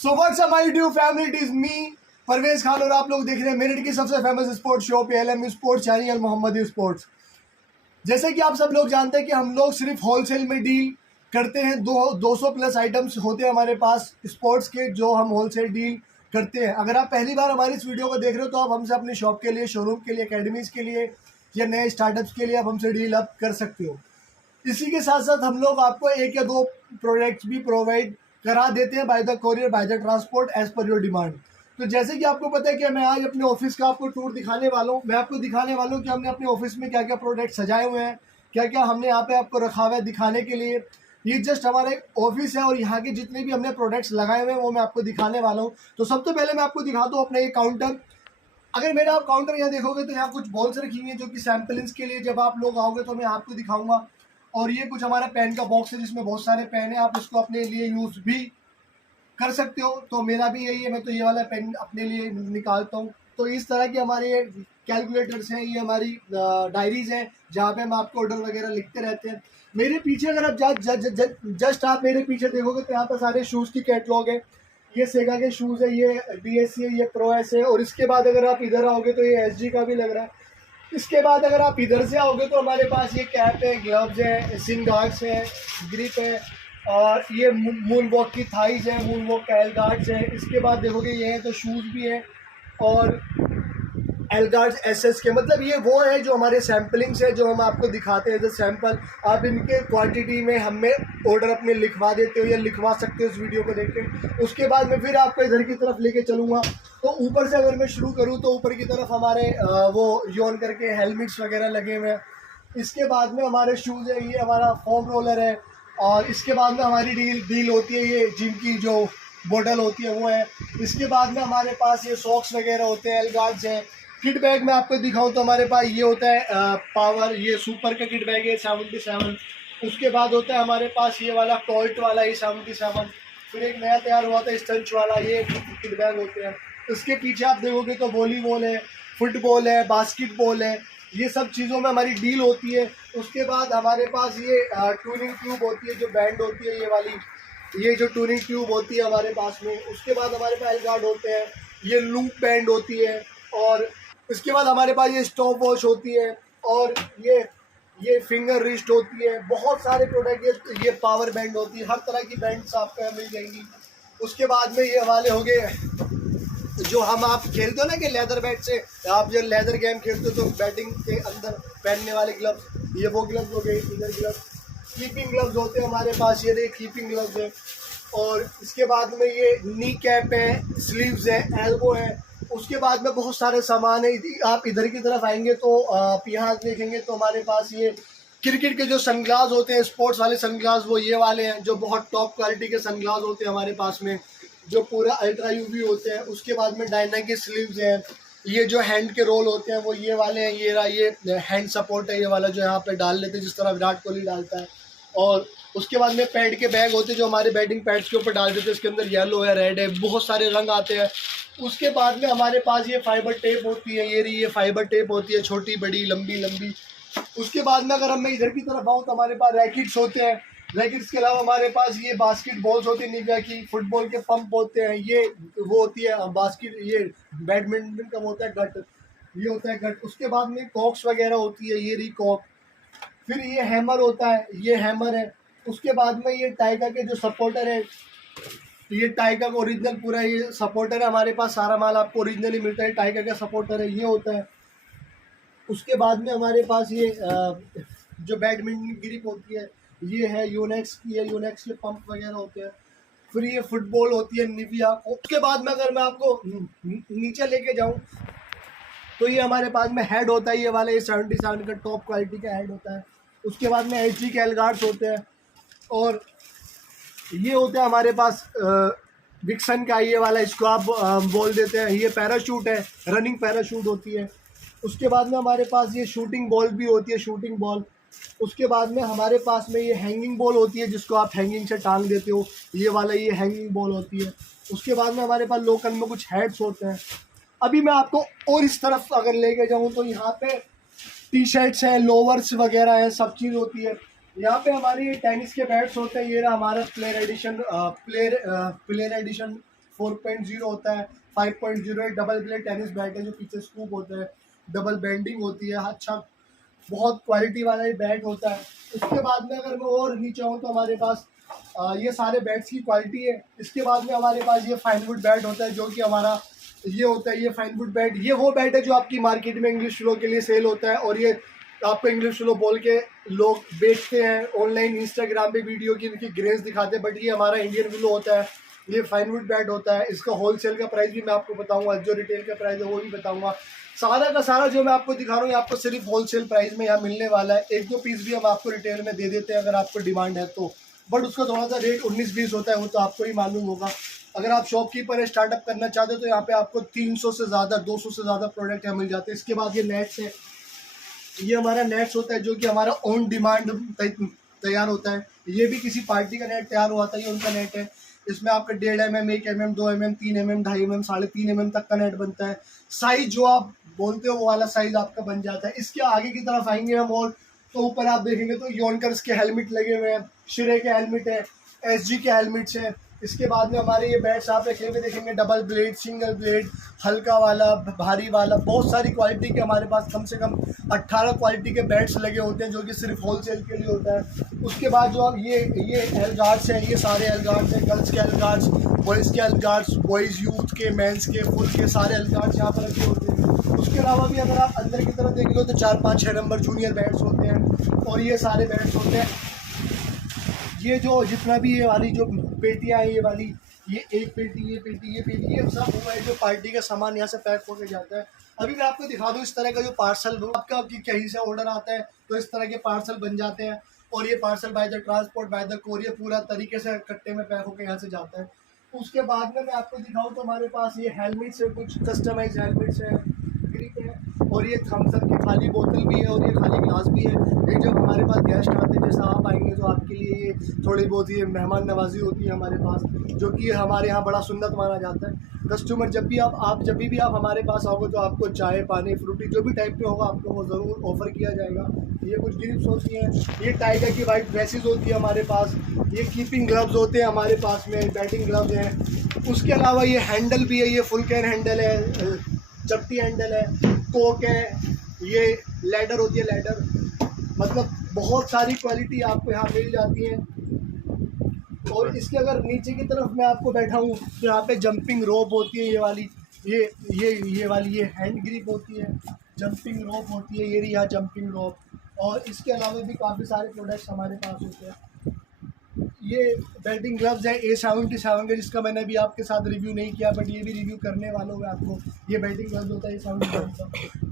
So what's up my YouTube family, it is me Parvez Khan और आप लोग देख रहे हैं मेरठ की सबसे famous sports show PLM sports channel Mohammadi sports. जैसे कि आप सब लोग जानते हैं कि हम लोग सिर्फ होलसेल में डील करते हैं। 200 प्लस आइटम्स होते हैं हमारे पास स्पोर्ट्स के, जो हम होलसेल डील करते हैं। अगर आप पहली बार हमारी इस वीडियो को देख रहे हो तो आप हमसे अपनी शॉप के लिए, शोरूम के लिए, एकेडमीज के लिए या नए स्टार्टअप्स के लिए आप हमसे डील अप कर सकते हो। इसी के साथ साथ हम लोग आपको एक या दो प्रोडक्ट्स भी प्रोवाइड करा देते हैं by the courier, by the transport, as per your demand. तो जैसे कि आपको पता है कि मैं आज अपने ऑफिस का आपको टूर दिखाने वाला हूँ। मैं आपको दिखाने वाला हूँ कि हमने अपने ऑफिस में क्या क्या प्रोडक्ट सजाए हुए हैं, क्या क्या हमने यहाँ पे आपको रखा हुआ है दिखाने के लिए। ये जस्ट हमारा एक ऑफिस है और यहाँ के जितने भी हमने प्रोडक्ट्स लगाए हुए हैं वो मैं आपको दिखाने वाला हूँ। तो सबसे पहले मैं आपको दिखाता हूँ अपना ये काउंटर। अगर मेरा आप काउंटर यहाँ देखोगे तो यहाँ कुछ बॉल्स रखी हुई है जो कि सैम्पलिंग्स के लिए, जब आप लोग आओगे तो मैं आपको दिखाऊंगा। और ये कुछ हमारा पेन का बॉक्स है जिसमें बहुत सारे पेन है, आप इसको अपने लिए यूज भी कर सकते हो। तो मेरा भी यही है, मैं तो ये वाला पेन अपने लिए निकालता हूँ। तो इस तरह के हमारे कैलकुलेटर्स हैं, ये हमारी डायरीज हैं जहाँ पे हम आपको ऑर्डर वगैरह लिखते रहते हैं। मेरे पीछे अगर आप जस्ट आप मेरे पीछे देखोगे तो यहाँ पर सारे शूज़ की कैटलॉग है। ये सेगा के शूज़ है, ये BSC है, ये प्रो एस है। और इसके बाद अगर आप इधर आओगे तो ये SG का भी लग रहा है। इसके बाद अगर आप इधर से आओगे तो हमारे पास ये कैप है, ग्लव्स है, सिन गार्ड्स है, ग्रिप है, और ये मून वॉक की थाइज है, मून वॉक का एल गार्ड्स है। इसके बाद देखोगे ये है तो शूज़ भी है और एल गार्ड्स SS के, मतलब ये वो है जो हमारे सैम्पलिंग्स है जो हम आपको दिखाते हैं एज सैम्पल। आप इनके क्वांटिटी में हमें ऑर्डर अपने लिखवा देते हो या लिखवा सकते हो इस वीडियो को देख के। उसके बाद मैं फिर आपको इधर की तरफ लेके चलूँगा। तो ऊपर से अगर मैं शुरू करूँ तो ऊपर की तरफ हमारे वो योन करके हेलमेट्स वगैरह लगे हुए हैं। इसके बाद में हमारे शूज़ है, ये हमारा फोम रोलर है। और इसके बाद में हमारी डील होती है, ये जिम की जो बोतल होती है वो है। इसके बाद में हमारे पास ये सॉक्स वगैरह होते हैं, एल गार्ड्स हैं। किट बैग में आपको दिखाऊं तो हमारे पास ये होता है पावर, ये सुपर का किट बैग है 77। उसके बाद होता है हमारे पास ये वाला कॉल्ट वाला, ये 77। फिर एक नया तैयार हुआ था स्टंच वाला, ये किट बैग होते हैं। उसके पीछे आप देखोगे तो वॉलीबॉल है, फुटबॉल है, बास्केटबॉल है, ये सब चीज़ों में हमारी डील होती है। उसके बाद हमारे पास ये ट्यूनिंग ट्यूब होती है, जो बैंड होती है ये वाली, ये जो ट्यूनिंग ट्यूब होती है हमारे पास में। उसके बाद हमारे पास एल गार्ड होते हैं, ये लूप बैंड होती है। और इसके बाद हमारे पास ये स्टॉप वॉच होती है, और ये फिंगर रिस्ट होती है। बहुत सारे प्रोडक्ट, ये पावर बैंड होती है, हर तरह की बैंड्स आपको यहाँ मिल जाएंगी। उसके बाद में ये हमारे हो गए जो हम आप खेलते हो ना कि लेदर बैट से आप जब लेदर गेम खेलते हो तो बैटिंग के अंदर पहनने वाले ग्लव्स, ये वो ग्लव्स हो गए। इधर ग्लव्स, कीपिंग ग्लव्स होते हैं हमारे पास, ये देखिए कीपिंग ग्लव्स है। और इसके बाद में ये नी कैप है, स्लीव्स है, एल्बो है। उसके बाद में बहुत सारे सामान है। आप इधर की तरफ आएंगे तो आप यहाँ देखेंगे तो हमारे पास ये क्रिकेट के जो सनग्लास होते हैं, स्पोर्ट्स वाले सनग्लास, वो ये वाले हैं जो बहुत टॉप क्वालिटी के सनग्लास होते हैं हमारे पास में, जो पूरा अल्ट्रा UV होते हैं। उसके बाद में डायना के स्लीव्स हैं। ये जो हैंड के रोल होते हैं वो ये वाले हैं, ये हैंड सपोर्ट है, ये वाला जो यहाँ पे डाल लेते हैं जिस तरह विराट कोहली डालता है। और उसके बाद में पैड के बैग होते हैं जो हमारे बैटिंग पैड्स के ऊपर डाल देते हैं। इसके अंदर येलो है, रेड है, बहुत सारे रंग आते हैं। उसके बाद में हमारे पास ये फाइबर टेप होती है, ये फाइबर टेप होती है, छोटी बड़ी लंबी लंबी। उसके बाद में अगर मैं इधर की तरफ आऊँ तो हमारे पास रैकेट्स होते हैं। रैकेट्स के अलावा हमारे पास ये बास्केट बॉल्स होती है निविया की, फुटबॉल के पंप होते हैं, ये वो होती है बास्केट, ये बैडमिंटन का होता है गट, ये होता है गट। उसके बाद में कॉक्स वगैरह होती है, ये रही कॉक। फिर ये हैमर होता है, ये हैमर है। उसके बाद में ये टाइगा के जो सपोर्टर है, ये टाइगा का ओरिजिनल पूरा ये सपोर्टर है हमारे पास, सारा माल आपको ओरिजिनली मिलता है, टाइगा का सपोर्टर है, ये होता है। उसके बाद में हमारे पास ये जो बैडमिंटन ग्रिप होती है, ये है यूनेक्स की है, यूनेक्स के पंप वगैरह होते हैं। फिर ये फुटबॉल होती है निविया। उसके बाद में अगर मैं आपको नीचे लेके जाऊं तो ये हमारे पास में हेड होता है, ये वाला, ये 77 का टॉप क्वालिटी का हेड होता है। उसके बाद में HG के एल गार्ड्स होते हैं। और ये होता है हमारे पास विक्सन का, ये वाला, इसको आप बोल देते हैं, ये पैराशूट है, रनिंग पैराशूट होती है। उसके बाद में हमारे पास ये शूटिंग बॉल भी होती है, शूटिंग बॉल। उसके बाद में हमारे पास में ये हैंगिंग बॉल होती है जिसको आप हैंगिंग से टांग देते हो, ये वाला ये हैंगिंग बॉल होती है। उसके बाद में हमारे पास लोकल में कुछ हेड्स होते हैं। अभी मैं आपको और इस तरफ अगर लेके जाऊँ तो यहाँ पे T-शर्ट्स हैं, लोवर्स वगैरह हैं, सब चीज़ होती है। यहाँ पे हमारे टेनिस के बैट्स होते हैं, ये रहा हमारा प्लेयर एडिशन 4.0 होता है, 5.0 है, डबल ब्लेड टेनिस बैट है जो पीछे स्कूप होता है, डबल बेंडिंग होती है, अच्छा बहुत क्वालिटी वाला ये बैट होता है। उसके बाद में अगर मैं और नीचे आऊँ तो हमारे पास ये सारे बैट्स की क्वालिटी है। इसके बाद में हमारे पास ये फाइनवुड बैट होता है जो कि हमारा ये होता है, ये फाइनवुड बैट, ये वो बैट है जो आपकी मार्केट में इंग्लिश फ्लो के लिए सेल होता है और ये आपको इंग्लिश फ्लो बोल के लोग बेचते हैं ऑनलाइन इंस्टाग्राम पे वीडियो की इनकी ग्रेन्स दिखाते हैं, बट ये हमारा इंडियन फ्लो होता है। ये फाइनवुड बैट होता है, इसका होलसेल का प्राइस भी मैं आपको बताऊंगा, जो रिटेल का प्राइस है वो भी बताऊंगा। सारा का सारा जो मैं आपको दिखा रहा हूँ आपको सिर्फ होलसेल प्राइस में यहाँ मिलने वाला है। 1-2 पीस भी हम आपको रिटेल में दे देते हैं अगर आपको डिमांड है तो, बट उसका थोड़ा सा रेट 19-20 होता है, वो तो आपको ही मालूम होगा। अगर आप शॉपकीपर है, स्टार्टअप करना चाहते हो तो यहाँ पे आपको 300 से ज़्यादा 200 से ज़्यादा प्रोडक्ट यहाँ मिल जाते हैं। इसके बाद ये नेट्स है, ये हमारा नेट्स होता है जो कि हमारा ऑन डिमांड तैयार होता है। ये भी किसी पार्टी का नेट तैयार हुआ था, ये उनका नेट है। इसमें आपका 1.5 mm, 1 mm, 2 mm, 3 mm, 2.5 mm, 3.5 mm तक का नेट बनता है। साइज जो आप बोलते हो वो वाला साइज आपका बन जाता है। इसके आगे की तरफ आएंगे हम और तो ऊपर आप देखेंगे तो योनकर्स के हेलमेट लगे हुए हैं, शिरे के हेलमेट है, एसजी के हेलमेट्स हैं। इसके बाद में हमारे ये बैट्स आप रखे हुए देखेंगे, डबल ब्लेड, सिंगल ब्लेड, हल्का वाला, भारी वाला, बहुत सारी क्वालिटी के हमारे पास कम से कम 18 क्वालिटी के बैट्स लगे होते हैं जो कि सिर्फ होलसेल के लिए होता है। उसके बाद जो आप ये एल गार्ड्स हैं, ये सारे एल गार्ड्स हैं, गर्ल्स के एल गार्ड्स, बॉयज़ के एल गार्ड्स, बॉयज़ यूथ के, मेंस के, फुल के सारे एल गार्ड्स यहाँ पर रखे होते हैं। उसके अलावा भी अगर आप अंदर की तरफ देखेंगे तो 4-5-6 नंबर जूनियर बैट्स होते हैं और ये सारे बैट्स होते हैं। ये जो जितना भी ये वाली जो पेटियाँ हैं, ये वाली, ये एक पेटी, ये पेटी, ये पेटी, ये सब हुआ है जो पार्टी का सामान यहाँ से पैक होकर जाता है। अभी मैं आपको दिखा दूँ इस तरह का जो पार्सल आपका कहीं से ऑर्डर आता है तो इस तरह के पार्सल बन जाते हैं और ये parcel bye the transport, bye the courier पूरा तरीके से कट्टे में पैक होकर यहाँ से जाता है। उसके बाद में मैं आपको दिखाऊँ तो हमारे पास ये हेलमेट्स है, कुछ कस्टमाइज हेलमेट्स है, ग्रिप है और ये थम्स अप की खाली बोतल भी है और ये खाली ग्लास भी है। ये जब हमारे पास गेस्ट आते हैं, जैसा आप आएंगे तो आपके लिए ये थोड़ी बहुत ये मेहमान नवाजी होती है हमारे पास, जो कि हमारे यहाँ बड़ा सुन्नत माना जाता है। कस्टमर जब भी आप हमारे पास आओगे तो आपको चाय, पानी, फ्रूटी जो भी टाइप पे होगा आपको वो ज़रूर ऑफ़र किया जाएगा। ये कुछ ग्रिप्स होती हैं, ये टाइगर की वाइट ड्रेसेस होती है हमारे पास, ये कीपिंग ग्लव्स होते हैं हमारे पास में, बैटिंग ग्लव्स हैं। उसके अलावा ये हैंडल भी है, ये फुल कैन हैंडल है, चपटी हैंडल है, कोक है, ये लैडर होती है, लैडर, मतलब बहुत सारी क्वालिटी आपको यहाँ मिल जाती है। और इसके अगर नीचे की तरफ मैं आपको बैठा हूँ तो यहाँ पे जंपिंग रोप होती है, ये वाली, ये वाली ये हैंड ग्रिप होती है, जंपिंग रोप होती है, ये रही यहाँ जंपिंग रोप। और इसके अलावा भी काफ़ी सारे प्रोडक्ट्स हमारे पास होते हैं। ये बैटिंग ग्लव्स है A77 का, जिसका मैंने अभी आपके साथ रिव्यू नहीं किया बट ये भी रिव्यू करने वालों में आपको। ये बैटिंग ग्लव्स होता है A77 का।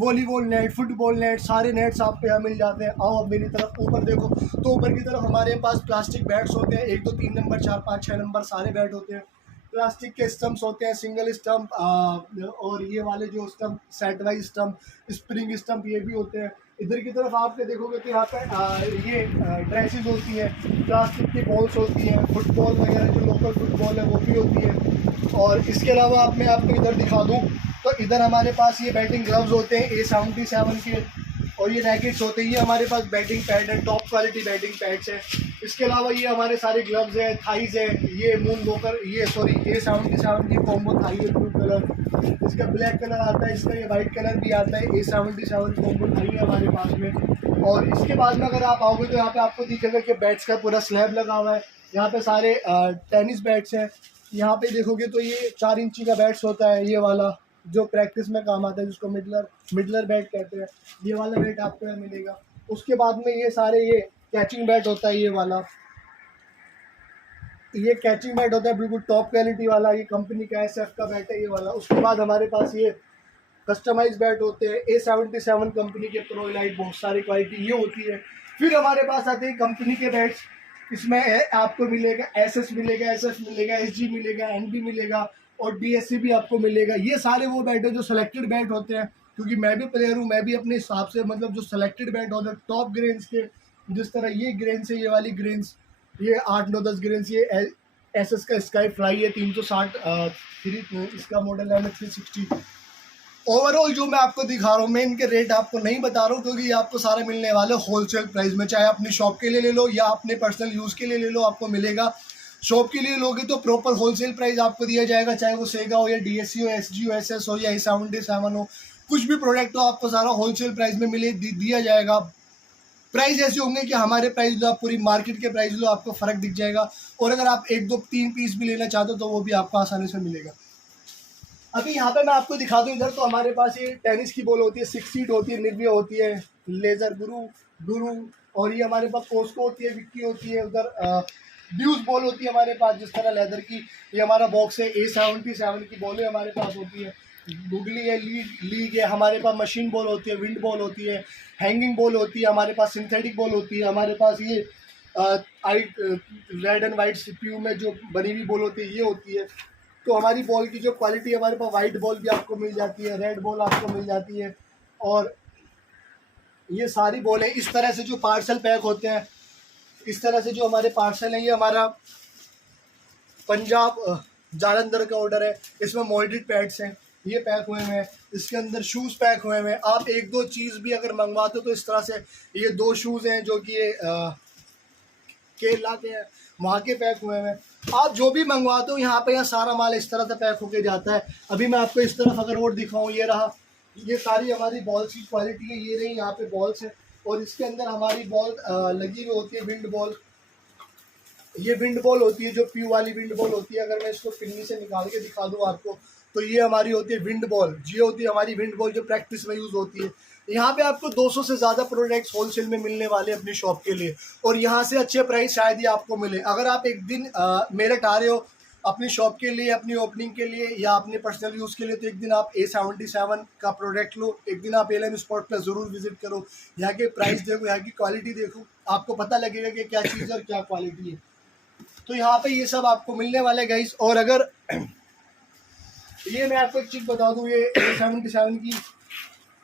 वॉलीबॉल नेट, फुटबॉल नेट, सारे नेट्स आपको यहाँ मिल जाते हैं। आओ अब मेरी तरफ ऊपर देखो तो ऊपर की तरफ हमारे पास प्लास्टिक बैट्स होते हैं, 1, 2, 3 नंबर, 4, 5, 6 नंबर सारे बैट होते हैं। प्लास्टिक के स्टम्प्स होते हैं, सिंगल स्टम्प और ये वाले जो stump, set wise stump, spring stump, ये भी होते हैं। इधर की तरफ आपने देखोगे तो यहाँ पर ये ड्रेसेस होती है, प्लास्टिक की बॉल्स होती हैं, फुटबॉल वगैरह जो लोकल फुटबॉल है वो भी होती है। और इसके अलावा मैं आपको इधर दिखा दूँ तो इधर हमारे पास ये बैटिंग ग्लव्स होते हैं A77 के और ये रैकेट्स होते हैं। ये हमारे पास बैटिंग पैड है, टॉप क्वालिटी बैटिंग पैड्स है। इसके अलावा ये हमारे सारे ग्लव्स हैं, थाइज है, ये मून वॉकर, ये सॉरी A77 की कॉम्बो थाई है, ब्लू कलर, इसका ब्लैक कलर आता है, इसका ये वाइट कलर भी आता है। A77 कॉम्बो थाई है हमारे पास में। और इसके बाद में अगर आप आओगे तो यहाँ पे आपको दिखेगा कि बैट्स का पूरा स्लैब लगा हुआ है। यहाँ पे सारे टेनिस बैट्स हैं। यहाँ पे देखोगे तो ये 4 इंची का बैट्स होता है, ये वाला जो प्रैक्टिस में काम आता है, जिसको मिडलर बैट कहते हैं, ये वाला बैट आपको यहाँ मिलेगा। उसके बाद में ये सारे ये कैचिंग बैट होता है, ये वाला, ये कैचिंग बैट होता है बिल्कुल टॉप क्वालिटी वाला, ये कंपनी का SF का बैट है, ये वाला। उसके बाद हमारे पास ये कस्टमाइज बैट होते हैं, A77 कंपनी के प्रो लाइट, बहुत सारी क्वालिटी ये होती है। फिर हमारे पास आते हैं कंपनी के बैट्स, इसमें आपको मिलेगा SS मिलेगा, SF मिलेगा, SG मिलेगा, NB मिलेगा और DSC भी आपको मिलेगा। ये सारे वो बैट है जो सेलेक्टेड बैट होते हैं, क्योंकि मैं भी प्लेयर हूँ, मैं भी अपने हिसाब से मतलब जो सेलेक्टेड बैट होते हैं टॉप ग्रेन्स के, जिस तरह ये ग्रेन्स है, ये वाली ग्रेन्स, ये 8, 9, 10 ग्रेन्स, ये SS का स्काई फ्लाई है 360, इसका मॉडल है 360। ओवरऑल जो मैं आपको दिखा रहा हूँ मैं इनके रेट आपको नहीं बता रहा हूँ, क्योंकि ये आपको सारे मिलने वाले होलसेल प्राइस में, चाहे अपनी शॉप के लिए ले लो या अपने पर्सनल यूज़ के लिए ले लो, आपको मिलेगा शॉप के लिए लोगे तो प्रॉपर होलसेल प्राइस आपको दिया जाएगा, चाहे वो सेगा हो या डीएससी हो, एसजी हो, एसएस हो या A77 हो, कुछ भी प्रोडक्ट हो आपको सारा होलसेल प्राइस में दिया जाएगा। प्राइस ऐसे होंगे कि हमारे प्राइस लो, आप पूरी मार्केट के प्राइस लो, आपको फ़र्क दिख जाएगा। और अगर आप 1 2 3 पीस भी लेना चाहते हो तो वो भी आपको आसानी से मिलेगा। अभी यहाँ पे मैं आपको दिखा दूँ इधर, तो हमारे पास ये टेनिस की बॉल होती है, 6 सीड होती है, निर्विया होती है, लेज़र गुरु, और ये हमारे पास कोस्को होती है, विक्की होती है, उधर ड्यूस बॉल होती है हमारे पास जिस तरह लेदर की। ये हमारा बॉक्स है, A77 की बॉलें हमारे पास होती है, गुगली है, लीग है, हमारे पास मशीन बॉल होती है, विंड बॉल होती है, हैंगिंग बॉल होती है, हमारे पास सिंथेटिक बॉल होती है, हमारे पास ये रेड एंड वाइट CPU में जो बनी हुई बॉल होती है ये होती है। तो हमारी बॉल की जो क्वालिटी है, हमारे पास वाइट बॉल भी आपको मिल जाती है, रेड बॉल आपको मिल जाती है, और ये सारी बॉलें इस तरह से जो पार्सल पैक होते हैं, इस तरह से जो हमारे पार्सल हैं, ये हमारा पंजाब जालंधर का ऑर्डर है। इसमें मोल्डेड पैड्स हैं, ये पैक हुए हैं, इसके अंदर शूज़ पैक हुए हैं। आप 1 2 चीज़ भी अगर मंगवाते हो तो इस तरह से, ये 2 शूज़ हैं जो कि केरला के हैं, वहाँ के पैक हुए हैं। आप जो भी मंगवाते हो यहाँ सारा माल इस तरह से पैक होके जाता है। अभी मैं आपको इस तरफ अगर और दिखाऊँ, ये रहा, ये सारी हमारी बॉल्स की क्वालिटी है, ये रही यहाँ पे बॉल्स है, और इसके अंदर हमारी बॉल लगी हुई होती है, विंड बॉल। ये विंड बॉल होती है जो प्यू वाली विंड बॉल होती है। अगर मैं इसको पिन्नी से निकाल के दिखा दूँ आपको, तो ये हमारी होती है विंड बॉल, ये होती है हमारी विंड बॉल जो प्रैक्टिस में यूज़ होती है। यहाँ पे आपको 200 से ज़्यादा प्रोडक्ट्स होलसेल में मिलने वाले अपनी शॉप के लिए, और यहाँ से अच्छे प्राइस शायद ही आपको मिले। अगर आप एक दिन मेरठ आ रहे हो अपनी शॉप के लिए, अपनी ओपनिंग के लिए या अपने पर्सनल यूज़ के लिए, तो एक दिन आप A77 का प्रोडक्ट लो, एक दिन आप ALM स्पॉट पर ज़रूर विजिट करो, यहाँ के प्राइस देखो, यहाँ की क्वालिटी देखो, आपको पता लगेगा कि क्या चीज़ और क्या क्वालिटी है। तो यहाँ पे ये सब आपको मिलने वाले गाइस। और अगर ये मैं आपको एक चीज़ बता दूँ, ये A77 की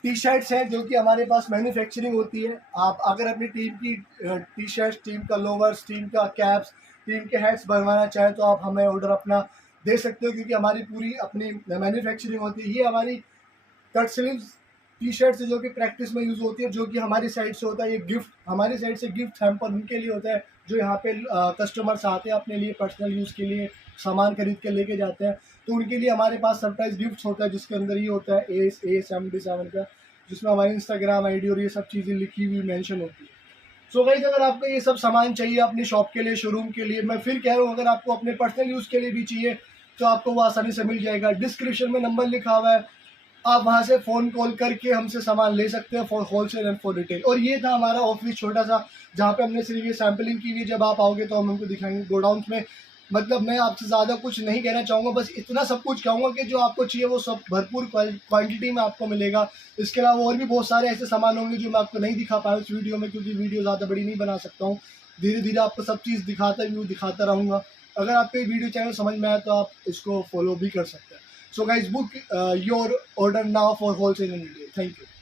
टी-शर्ट्स हैं जो कि हमारे पास मैन्युफैक्चरिंग होती है। आप अगर अपनी टीम की टी-शर्ट्स, टीम का लोवर्स, टीम का कैप्स, टीम के हैट्स बनवाना चाहें तो आप हमें ऑर्डर अपना दे सकते हो, क्योंकि हमारी पूरी अपनी मैन्युफैक्चरिंग होती है। ये हमारी कट स्लीव्स टी-शर्ट्स जो कि प्रैक्टिस में यूज़ होती है, जो कि हमारी साइड से होता है। ये गिफ्ट हमारी साइड से गिफ्ट हैम्पर उनके लिए होता है जो यहाँ पे कस्टमर्स आते हैं अपने लिए पर्सनल यूज़ के लिए सामान खरीद के लेके जाते हैं, तो उनके लिए हमारे पास सरप्राइज गिफ्ट्स होता है, जिसके अंदर ये होता है A77 का, जिसमें हमारी इंस्टाग्राम ID और ये सब चीज़ें लिखी हुई मेंशन होती है। सो गाइस, अगर आपको ये सब सामान चाहिए अपनी शॉप के लिए, शोरूम के लिए, मैं फिर कह रहा हूँ, अगर आपको अपने पर्सनल यूज़ के लिए भी चाहिए तो आपको वो आसानी से मिल जाएगा। डिस्क्रिप्शन में नंबर लिखा हुआ है, आप वहाँ से फ़ोन कॉल करके हमसे सामान ले सकते हैं for wholesale and for retail. और ये था हमारा ऑफिस छोटा सा, जहाँ पे हमने सिर्फ ये सैम्पलिंग की हुई। जब आप आओगे तो हम हमको दिखाएंगे गोडाउन में। मतलब मैं आपसे ज़्यादा कुछ नहीं कहना चाहूँगा, बस इतना सब कुछ कहूँगा कि जो आपको चाहिए वो सब भरपूर क्वांटिटी में आपको मिलेगा। इसके अलावा और भी बहुत सारे ऐसे सामान होंगे जो मैं आपको नहीं दिखा पाया इस वीडियो में, क्योंकि वीडियो ज़्यादा बड़ी नहीं बना सकता हूँ। धीरे धीरे आपको सब चीज़ दिखाता रहूँगा। अगर आपको ये वीडियो चैनल समझ में आया तो आप इसको फॉलो भी कर सकते हैं। So guys, book your order now for wholesale and retail. Thank you.